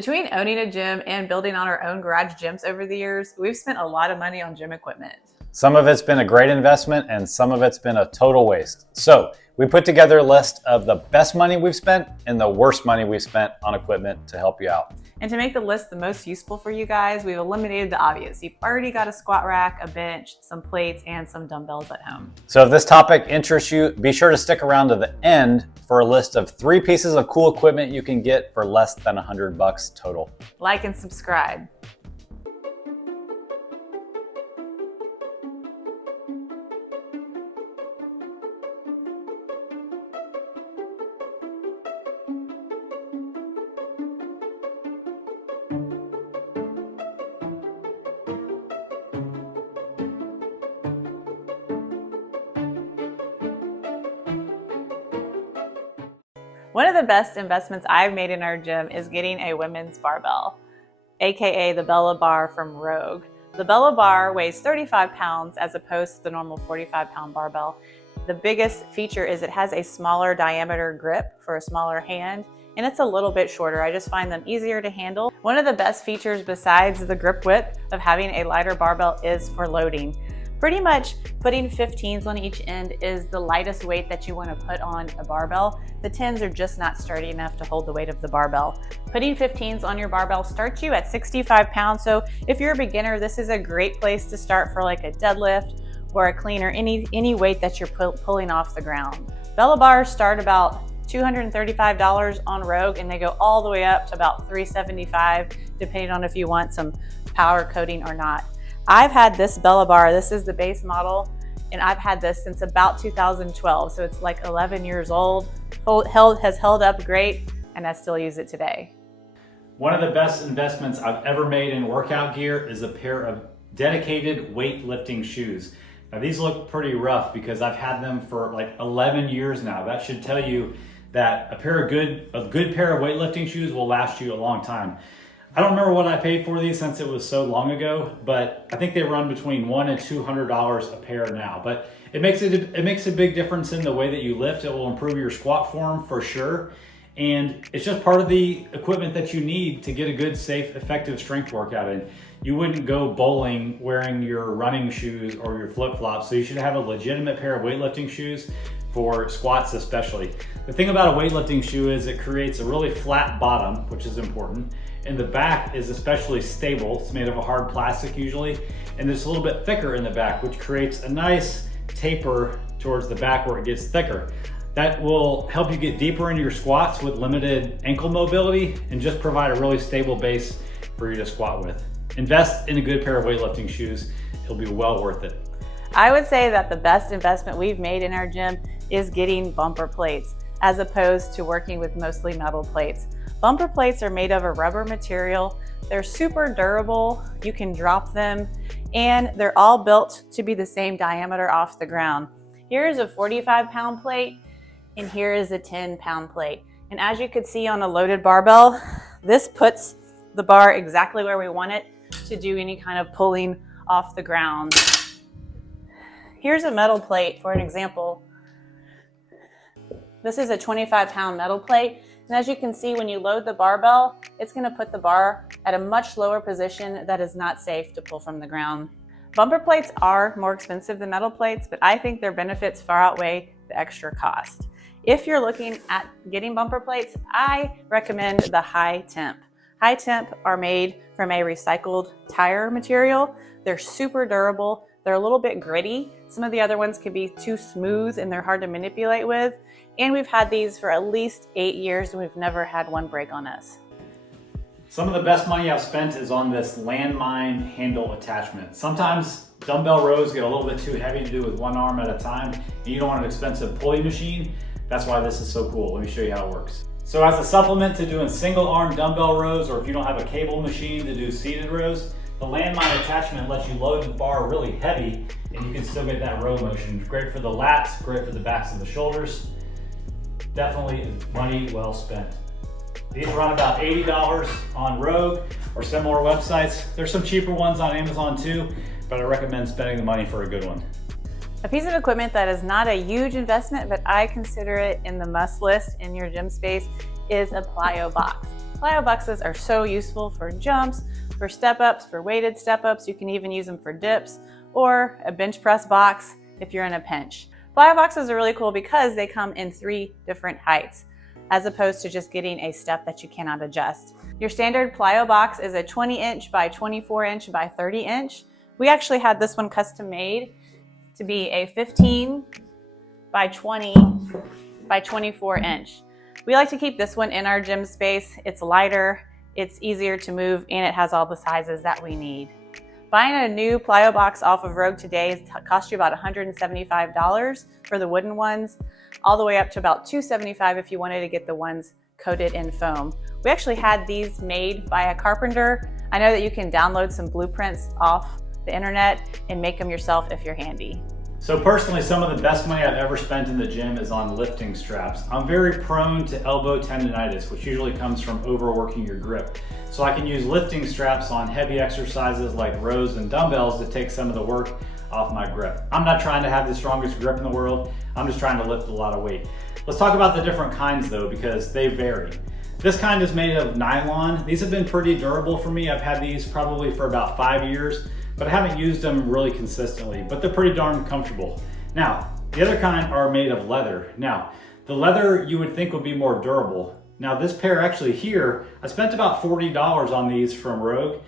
Between owning a gym and building on our own garage gyms over the years, we've spent a lot of money on gym equipment. Some of it's been a great investment and some of it's been a total waste. So we put together a list of the best money we've spent and the worst money we've spent on equipment to help you out. And to make the list the most useful for you guys, we've eliminated the obvious. You've already got a squat rack, a bench, some plates, and some dumbbells at home. So if this topic interests you, be sure to stick around to the end for a list of 3 pieces of cool equipment you can get for less than $100 total. Like and subscribe. One of the best investments I've made in our gym is getting a women's barbell, aka the Bella bar from Rogue. The Bella bar weighs 35 pounds as opposed to the normal 45-pound barbell. The biggest feature is it has a smaller diameter grip for a smaller hand, and it's a little bit shorter. I just find them easier to handle. One of the best features besides the grip width of having a lighter barbell is for loading. Pretty much putting 15s on each end is the lightest weight that you want to put on a barbell. The 10s are just not sturdy enough to hold the weight of the barbell. Putting 15s on your barbell starts you at 65 pounds. So if you're a beginner, this is a great place to start for like a deadlift or a clean or any weight that you're pulling off the ground. Bella bars start about $235 on Rogue, and they go all the way up to about $375, depending on if you want some power coating or not. I've had this Bella bar, this is the base model, and I've had this since about 2012, so it's like 11 years old. Has held up great, and I still use it today. One of the best investments I've ever made in workout gear is a pair of dedicated weightlifting shoes. Now these look pretty rough because I've had them for like 11 years now. That should tell you that a good pair of weightlifting shoes will last you a long time. I don't remember what I paid for these since it was so long ago, but I think they run between $100 and $200 a pair now. But it makes a big difference in the way that you lift. It will improve your squat form for sure. And it's just part of the equipment that you need to get a good, safe, effective strength workout in. You wouldn't go bowling wearing your running shoes or your flip-flops, so you should have a legitimate pair of weightlifting shoes for squats especially. The thing about a weightlifting shoe is it creates a really flat bottom, which is important. And the back is especially stable. It's made of a hard plastic usually, and it's a little bit thicker in the back, which creates a nice taper towards the back where it gets thicker. That will help you get deeper into your squats with limited ankle mobility and just provide a really stable base for you to squat with. Invest in a good pair of weightlifting shoes. It'll be well worth it. I would say that the best investment we've made in our gym is getting bumper plates as opposed to working with mostly metal plates. Bumper plates are made of a rubber material. They're super durable. You can drop them, and they're all built to be the same diameter off the ground. Here is a 45-pound plate, and here is a 10-pound plate. And as you could see on a loaded barbell, this puts the bar exactly where we want it to do any kind of pulling off the ground. Here's a metal plate for an example. This is a 25-pound metal plate. And as you can see, when you load the barbell, it's going to put the bar at a much lower position that is not safe to pull from the ground. Bumper plates are more expensive than metal plates, but I think their benefits far outweigh the extra cost. If you're looking at getting bumper plates, I recommend the High Temp. High Temp are made from a recycled tire material. They're super durable. They're a little bit gritty. Some of the other ones can be too smooth and they're hard to manipulate with. And we've had these for at least 8 years and we've never had one break on us. Some of the best money I've spent is on this Landmine Handle attachment. Sometimes dumbbell rows get a little bit too heavy to do with one arm at a time, and you don't want an expensive pulley machine. That's why this is so cool. Let me show you how it works. So as a supplement to doing single arm dumbbell rows, or if you don't have a cable machine to do seated rows, the Landmine attachment lets you load the bar really heavy and you can still get that row motion. Great for the lats, great for the backs of the shoulders. Definitely money well spent. These run about $80 on Rogue or similar websites. There's some cheaper ones on Amazon too, but I recommend spending the money for a good one. A piece of equipment that is not a huge investment, but I consider it in the must list in your gym space is a Plyo Box. Plyo boxes are so useful for jumps, for step-ups, for weighted step-ups. You can even use them for dips or a bench press box if you're in a pinch. Plyo boxes are really cool because they come in 3 different heights, as opposed to just getting a step that you cannot adjust. Your standard Plyo box is a 20-inch by 24-inch by 30-inch. We actually had this one custom made to be a 15 by 20 by 24-inch. We like to keep this one in our gym space. It's lighter, it's easier to move, and it has all the sizes that we need. Buying a new Plyo box off of Rogue today costs you about $175 for the wooden ones, all the way up to about $275 if you wanted to get the ones coated in foam. We actually had these made by a carpenter. I know that you can download some blueprints off the internet and make them yourself if you're handy. So personally, some of the best money I've ever spent in the gym is on lifting straps. I'm very prone to elbow tendonitis, which usually comes from overworking your grip. So I can use lifting straps on heavy exercises like rows and dumbbells to take some of the work off my grip. I'm not trying to have the strongest grip in the world. I'm just trying to lift a lot of weight. Let's talk about the different kinds though, because they vary. This kind is made of nylon. These have been pretty durable for me. I've had these probably for about 5 years, but I haven't used them really consistently, but they're pretty darn comfortable. Now, the other kind are made of leather. Now, the leather you would think would be more durable. Now this pair actually here, I spent about $40 on these from Rogue,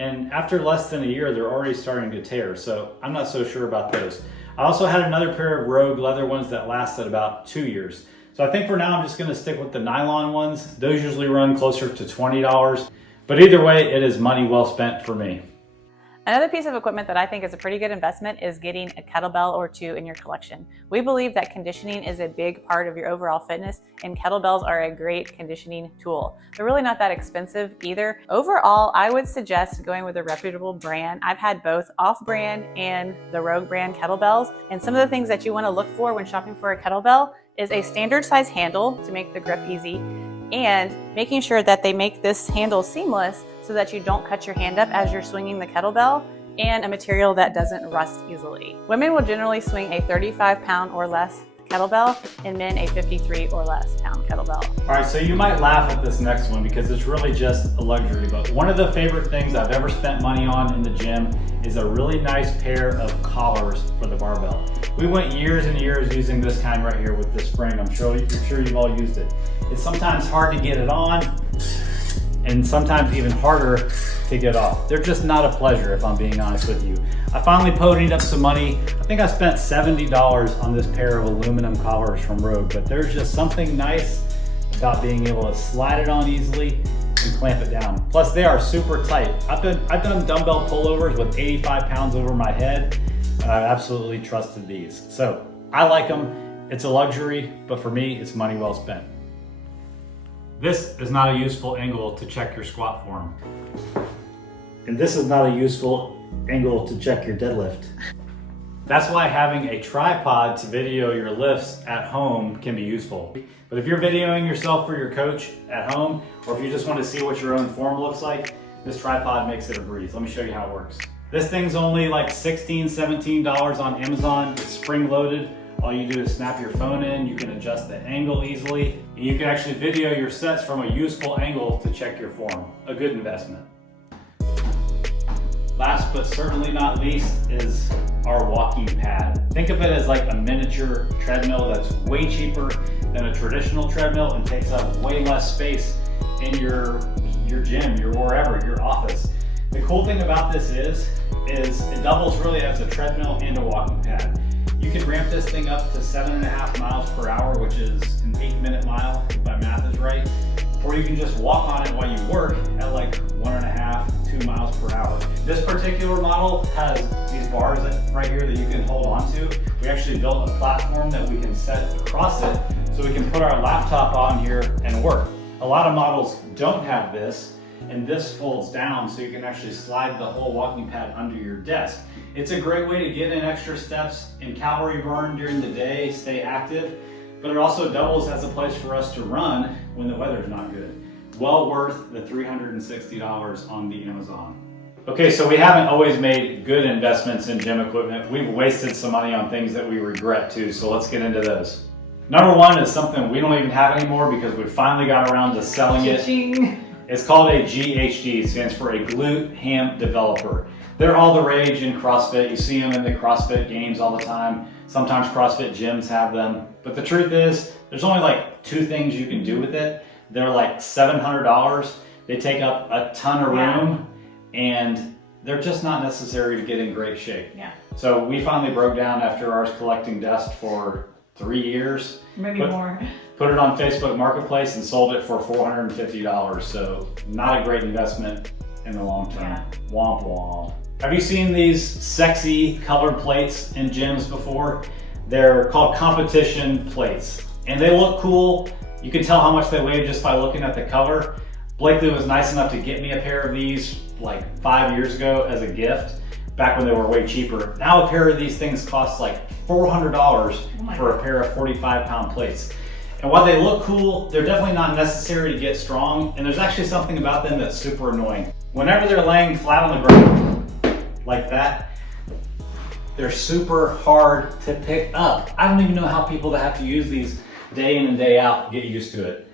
and after less than a year, they're already starting to tear, so I'm not so sure about those. I also had another pair of Rogue leather ones that lasted about 2 years. So I think for now, I'm just gonna stick with the nylon ones. Those usually run closer to $20, but either way, it is money well spent for me. Another piece of equipment that I think is a pretty good investment is getting a kettlebell or 2 in your collection. We believe that conditioning is a big part of your overall fitness, and kettlebells are a great conditioning tool. They're really not that expensive either. Overall, I would suggest going with a reputable brand. I've had both off-brand and the Rogue brand kettlebells, and some of the things that you want to look for when shopping for a kettlebell is a standard size handle to make the grip easy, and making sure that they make this handle seamless so that you don't cut your hand up as you're swinging the kettlebell, and a material that doesn't rust easily. Women will generally swing a 35-pound or less kettlebell, and men a 53 or less pound kettlebell. All right, so you might laugh at this next one because it's really just a luxury, but one of the favorite things I've ever spent money on in the gym is a really nice pair of collars for the barbell. We went years and years using this kind right here with this spring. I'm sure you've all used it. It's sometimes hard to get it on, and sometimes even harder to get off. They're just not a pleasure, if I'm being honest with you. I finally ponied up some money. I think I spent $70 on this pair of aluminum collars from Rogue, but there's just something nice about being able to slide it on easily and clamp it down. Plus they are super tight. I've done dumbbell pullovers with 85 pounds over my head, and I absolutely trusted these. So I like them. It's a luxury, but for me, it's money well spent. This is not a useful angle to check your squat form. And this is not a useful angle to check your deadlift. That's why having a tripod to video your lifts at home can be useful. But if you're videoing yourself for your coach at home, or if you just want to see what your own form looks like, this tripod makes it a breeze. Let me show you how it works. This thing's only like $16, $17 on Amazon. It's spring loaded. All you do is snap your phone in, you can adjust the angle easily, and you can actually video your sets from a useful angle to check your form. A good investment. Last but certainly not least is our walking pad. Think of it as like a miniature treadmill that's way cheaper than a traditional treadmill and takes up way less space in your gym, your wherever, your office. The cool thing about this is it doubles really as a treadmill and a walking pad. You can ramp this thing up to 7.5 miles per hour, which is an 8-minute mile, if my math is right. Or you can just walk on it while you work at like 1.5, 2 miles per hour. This particular model has these bars right here that you can hold on to. We actually built a platform that we can set across it so we can put our laptop on here and work. A lot of models don't have this, and this folds down so you can actually slide the whole walking pad under your desk. It's a great way to get in extra steps and calorie burn during the day, stay active, but it also doubles as a place for us to run when the weather's not good. Well worth the $360 on the Amazon. Okay, so we haven't always made good investments in gym equipment. We've wasted some money on things that we regret too, so let's get into those. Number one is something we don't even have anymore because we finally got around to selling it. It's called a GHD, it stands for a Glute Ham Developer. They're all the rage in CrossFit. You see them in the CrossFit games all the time. Sometimes CrossFit gyms have them. But the truth is, there's only like 2 things you can do with it. They're like $700. They take up a ton of room, and they're just not necessary to get in great shape. Yeah. So we finally broke down after ours collecting dust for 3 years. Maybe more. Put it on Facebook Marketplace and sold it for $450. So not a great investment in the long term. Yeah. Womp womp. Have you seen these sexy colored plates in gyms before? They're called competition plates, and they look cool. You can tell how much they weigh just by looking at the color. Blakely was nice enough to get me a pair of these like 5 years ago as a gift, back when they were way cheaper. Now a pair of these things costs like $400 for a pair of 45-pound plates. And while they look cool, they're definitely not necessary to get strong, and there's actually something about them that's super annoying. Whenever they're laying flat on the ground like that, they're super hard to pick up. I don't even know how people that have to use these day in and day out get used to it.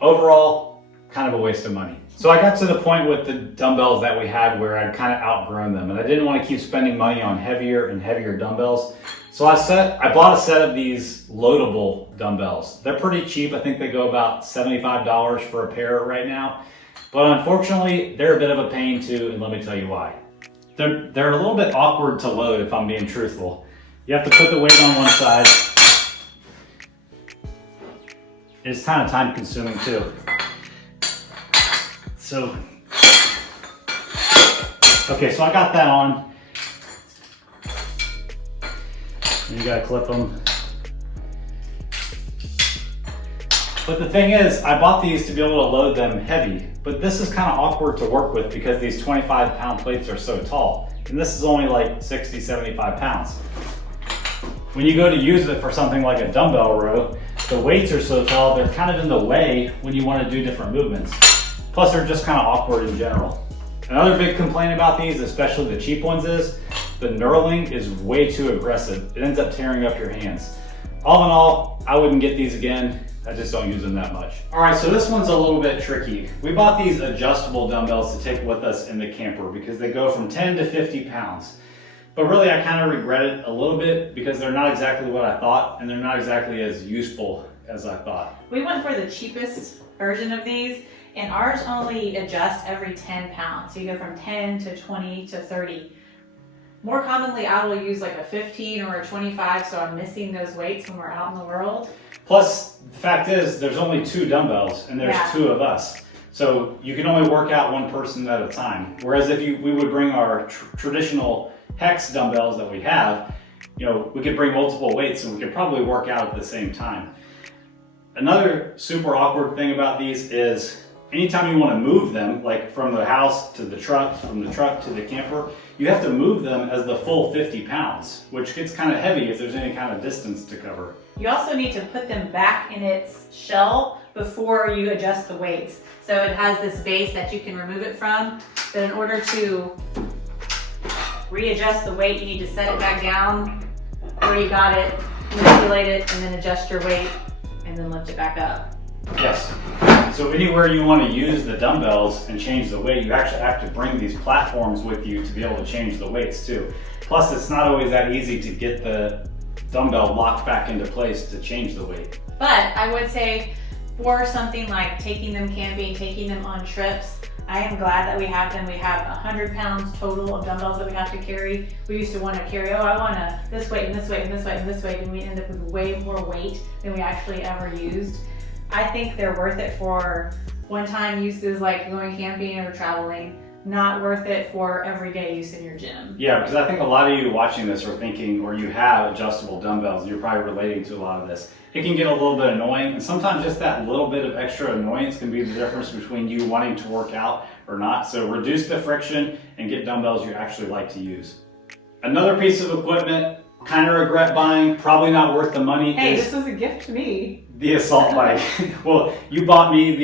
Overall, kind of a waste of money. So I got to the point with the dumbbells that we had where I'd kind of outgrown them, and I didn't want to keep spending money on heavier and heavier dumbbells. So I bought a set of these loadable dumbbells. They're pretty cheap. I think they go about $75 for a pair right now. But unfortunately, they're a bit of a pain too, and let me tell you why. They're a little bit awkward to load, if I'm being truthful. You have to put the weight on one side. It's kind of time consuming too. So, okay, so I got that on. And you gotta clip them. But the thing is, I bought these to be able to load them heavy, but this is kind of awkward to work with because these 25-pound plates are so tall. And this is only like 60, 75 pounds. When you go to use it for something like a dumbbell row, the weights are so tall, they're kind of in the way when you want to do different movements. Plus, they're just kind of awkward in general. Another big complaint about these, especially the cheap ones, is the knurling is way too aggressive. It ends up tearing up your hands. All in all, I wouldn't get these again. I just don't use them that much. All right, so this one's a little bit tricky. We bought these adjustable dumbbells to take with us in the camper because they go from 10 to 50 pounds. But really, I kind of regret it a little bit because they're not exactly what I thought, and they're not exactly as useful as I thought. We went for the cheapest version of these, and ours only adjust every 10 pounds. So you go from 10 to 20 to 30. More commonly, I will use like a 15 or a 25, so I'm missing those weights when we're out in the world. Plus, the fact is, there's only 2 dumbbells, and there's 2 of us. So you can only work out one person at a time. Whereas if we would bring our traditional hex dumbbells that we have, we could bring multiple weights and we could probably work out at the same time. Another super awkward thing about these is anytime you want to move them, like from the house to the truck, from the truck to the camper, you have to move them as the full 50 pounds, which gets kind of heavy if there's any kind of distance to cover. You also need to put them back in its shell before you adjust the weights. So it has this base that you can remove it from, but in order to readjust the weight, you need to set it back down where you got it, manipulate it, and then adjust your weight, and then lift it back up. Yes. So anywhere you want to use the dumbbells and change the weight, you actually have to bring these platforms with you to be able to change the weights too. Plus, it's not always that easy to get the dumbbell locked back into place to change the weight. But I would say for something like taking them camping, taking them on trips, I am glad that we have them. We have 100 pounds total of dumbbells that we have to carry. We used to want to carry, I want this weight and this weight and this weight and this weight, and we end up with way more weight than we actually ever used. I think they're worth it for one-time uses like going camping or traveling, not worth it for everyday use in your gym. Yeah, because I think a lot of you watching this are thinking, or you have adjustable dumbbells, and you're probably relating to a lot of this. It can get a little bit annoying, and sometimes just that little bit of extra annoyance can be the difference between you wanting to work out or not. So reduce the friction and get dumbbells you actually like to use. Another piece of equipment, kind of regret buying, probably not worth the money. Hey, this was a gift to me. The assault bike. Well, you bought me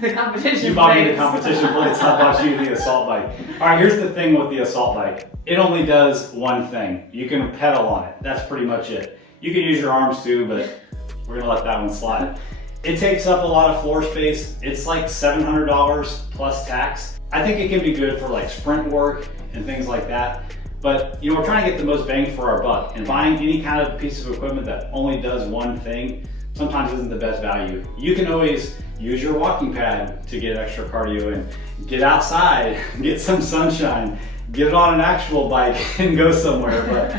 the competition. You bought me the competition plates. I bought you the assault bike. All right, here's the thing with the assault bike. It only does one thing. You can pedal on it. That's pretty much it. You can use your arms too, but we're gonna let that one slide. It takes up a lot of floor space. It's like $700 plus tax. I think it can be good for like sprint work and things like that. But we're trying to get the most bang for our buck, and buying any kind of piece of equipment that only does one thing sometimes isn't the best value. You can always use your walking pad to get extra cardio and get outside, get some sunshine, get it on an actual bike and go somewhere. But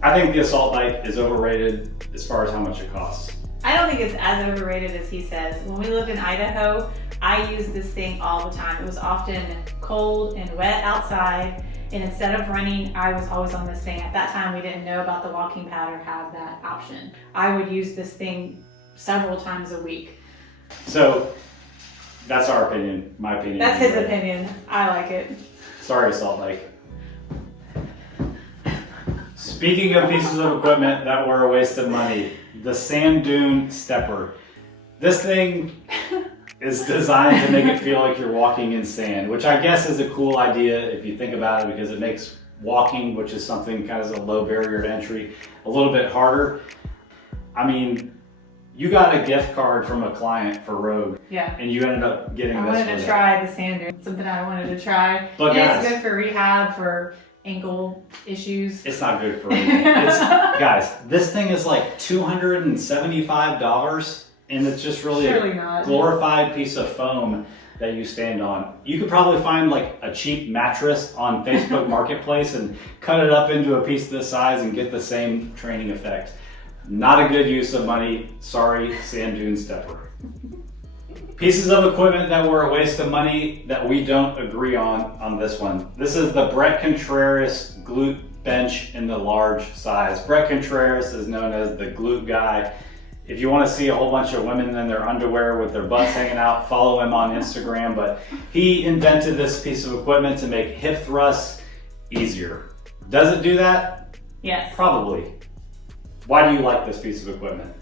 I think the assault bike is overrated as far as how much it costs. I don't think it's as overrated as he says. When we lived in Idaho, I used this thing all the time. It was often cold and wet outside, and instead of running, I was always on this thing. At that time, we didn't know about the walking pad or have that option. I would use this thing several times a week. So that's our opinion, my opinion. That's his opinion. I like it. Sorry, assault bike. Speaking of pieces of equipment that were a waste of money, the Sand Dune Stepper. This thing is designed to make it feel like you're walking in sand, which I guess is a cool idea if you think about it, because it makes walking, which is something kind of a low barrier to entry, a little bit harder. I mean, you got a gift card from a client for Rogue, yeah, and you ended up getting this. I wanted to try the Sand Dune, something I wanted to try. But and it's good for rehab, for ankle issues. It's not good for anything. Guys, this thing is like $275, and it's just really a glorified piece of foam that you stand on. You could probably find like a cheap mattress on Facebook Marketplace and cut it up into a piece this size and get the same training effect. Not a good use of money. Sorry, Sand Dune Stepper. Pieces of equipment that were a waste of money that we don't agree on this one. This is the Bret Contreras glute bench in the large size. Bret Contreras is known as the glute guy. If you want to see a whole bunch of women in their underwear with their butts hanging out, follow him on Instagram. But he invented this piece of equipment to make hip thrusts easier. Does it do that? Yes. Probably. Why do you like this piece of equipment?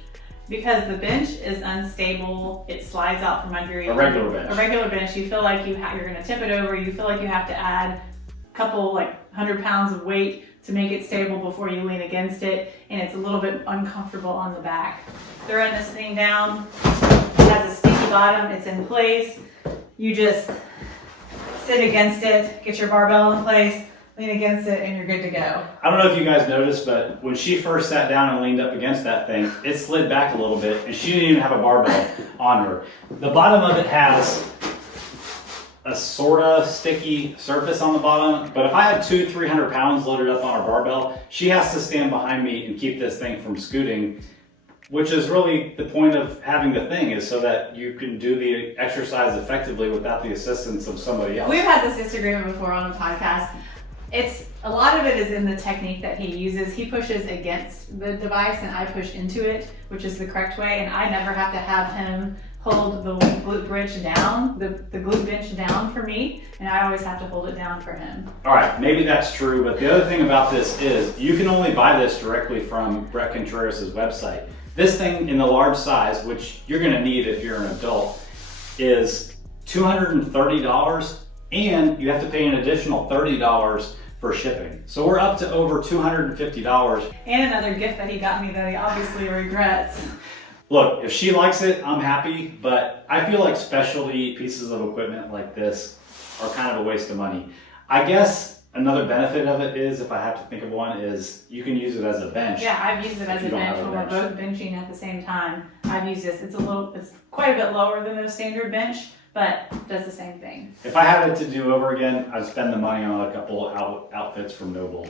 Because the bench is unstable. It slides out from under you. A regular bench. A regular bench, you feel like you're going to tip it over. You feel like you have to add a couple, 100 pounds of weight to make it stable before you lean against it. And it's a little bit uncomfortable on the back. Throwing this thing down, it has a sticky bottom. It's in place. You just sit against it, get your barbell in place, lean against it, and you're good to go. I don't know if you guys noticed, but when she first sat down and leaned up against that thing, it slid back a little bit, and she didn't even have a barbell on her. The bottom of it has a sort of sticky surface on the bottom, but if I had 200-300 pounds loaded up on our barbell, she has to stand behind me and keep this thing from scooting, which is really the point of having the thing, is so that you can do the exercise effectively without the assistance of somebody else. We've had this disagreement before on a podcast. A lot of it is in the technique that he uses. He pushes against the device and I push into it, which is the correct way. And I never have to have him hold the glute bridge down, the glute bench down for me. And I always have to hold it down for him. All right, maybe that's true. But the other thing about this is you can only buy this directly from Bret Contreras' website. This thing in the large size, which you're gonna need if you're an adult, is $230. And you have to pay an additional $30 for shipping. So we're up to over $250. And another gift that he got me that he obviously regrets. Look, if she likes it, I'm happy, but I feel like specialty pieces of equipment like this are kind of a waste of money. I guess another benefit of it is, if I have to think of one, is you can use it as a bench. Yeah, I've used it as a bench when we're both benching at the same time. I've used this. It's quite a bit lower than a standard bench, but does the same thing. If I had it to do over again, I'd spend the money on a couple outfits from Noble.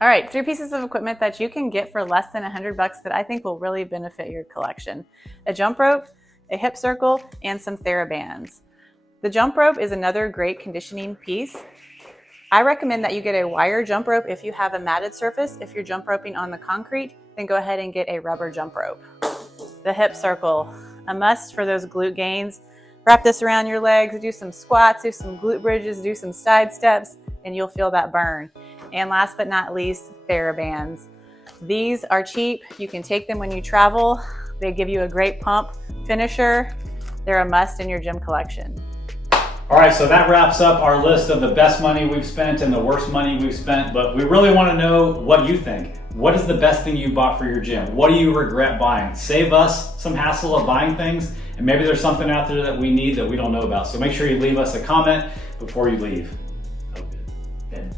All right, 3 pieces of equipment that you can get for less than $100 that I think will really benefit your collection. A jump rope, a hip circle, and some TheraBands. The jump rope is another great conditioning piece. I recommend that you get a wire jump rope if you have a matted surface. If you're jump roping on the concrete, then go ahead and get a rubber jump rope. The hip circle, a must for those glute gains. Wrap this around your legs, do some squats, do some glute bridges, do some side steps, and you'll feel that burn. And last but not least, TheraBands. These are cheap. You can take them when you travel. They give you a great pump finisher. They're a must in your gym collection. All right, so that wraps up our list of the best money we've spent and the worst money we've spent, but we really want to know what you think. What is the best thing you bought for your gym? What do you regret buying? Save us some hassle of buying things, and maybe there's something out there that we need that we don't know about. So make sure you leave us a comment before you leave. Oh, good.